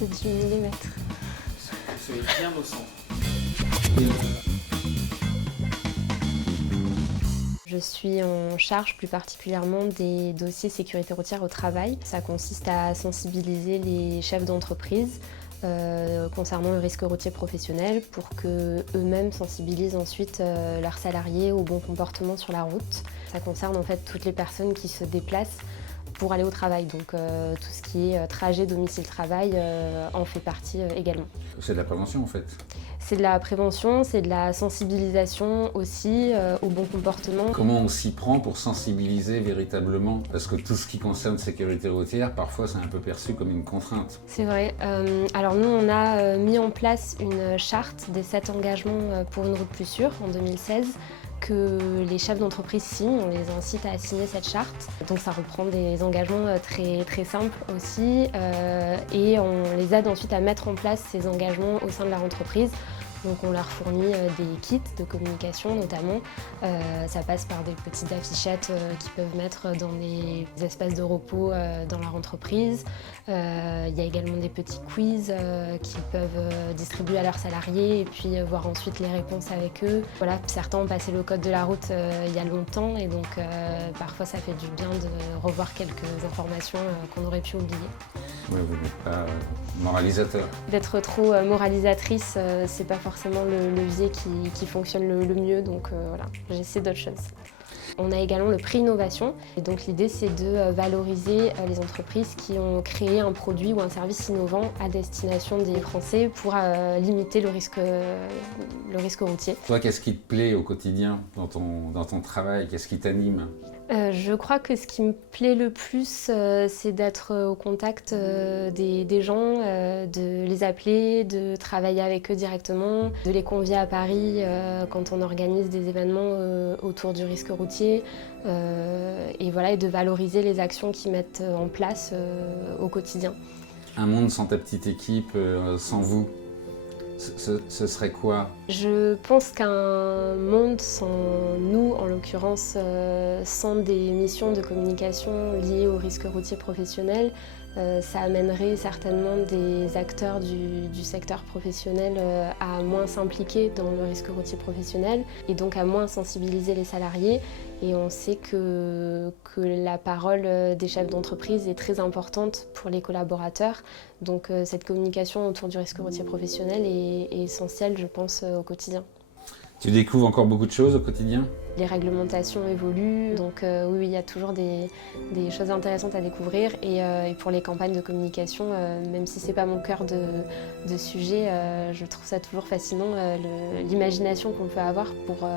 C'est du millimètre. Soyez bien au centre. Je suis en charge plus particulièrement des dossiers sécurité routière au travail. Ça consiste à sensibiliser les chefs d'entreprise concernant le risque routier professionnel pour qu'eux-mêmes sensibilisent ensuite leurs salariés au bon comportement sur la route. Ça concerne en fait toutes les personnes qui se déplacent pour aller au travail, donc tout ce qui est trajet domicile-travail en fait partie également. C'est de la prévention en fait. C'est de la prévention, c'est de la sensibilisation aussi au bon comportement. Comment on s'y prend pour sensibiliser véritablement? Parce que tout ce qui concerne sécurité routière, parfois c'est un peu perçu comme une contrainte. C'est vrai. Alors nous, on a mis en place une charte des 7 engagements pour une route plus sûre en 2016 que les chefs d'entreprise signent. On les incite à signer cette charte. Donc ça reprend des engagements très, très simples aussi et on les aide ensuite à mettre en place ces engagements au sein de leur entreprise. Donc on leur fournit des kits de communication notamment. Ça passe par des petites affichettes qu'ils peuvent mettre dans des espaces de repos dans leur entreprise. Il y a également des petits quiz qu'ils peuvent distribuer à leurs salariés et puis voir ensuite les réponses avec eux. Voilà, certains ont passé le code de la route il y a longtemps et donc parfois ça fait du bien de revoir quelques informations qu'on aurait pu oublier. Oui, vous n'êtes pas moralisateur. D'être trop moralisatrice, c'est pas forcément le levier qui fonctionne le mieux, donc voilà, j'essaie d'autres choses. On a également le prix innovation, et donc l'idée c'est de valoriser les entreprises qui ont créé un produit ou un service innovant à destination des Français pour limiter le risque routier. Toi, qu'est-ce qui te plaît au quotidien dans ton travail? Qu'est-ce qui t'anime? Je crois que ce qui me plaît le plus, c'est d'être au contact des gens, de les appeler, de travailler avec eux directement, de les convier à Paris quand on organise des événements autour du risque routier, et voilà, et de valoriser les actions qu'ils mettent en place au quotidien. Un monde sans ta petite équipe, sans vous, ce serait quoi? Je pense qu'un monde sans nous, en l'occurrence, sans des missions de communication liées au risque routier professionnel, ça amènerait certainement des acteurs du secteur professionnel à moins s'impliquer dans le risque routier professionnel et donc à moins sensibiliser les salariés. Et on sait que la parole des chefs d'entreprise est très importante pour les collaborateurs. Donc cette communication autour du risque routier professionnel est essentielle, je pense, au quotidien. Tu découvres encore beaucoup de choses au quotidien? Les réglementations évoluent, donc oui, il y a toujours des choses intéressantes à découvrir. Et pour les campagnes de communication, même si c'est pas mon cœur de sujet, je trouve ça toujours fascinant, l'imagination qu'on peut avoir pour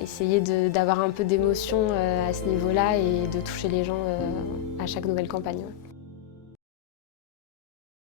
essayer d'avoir un peu d'émotion à ce niveau-là et de toucher les gens à chaque nouvelle campagne.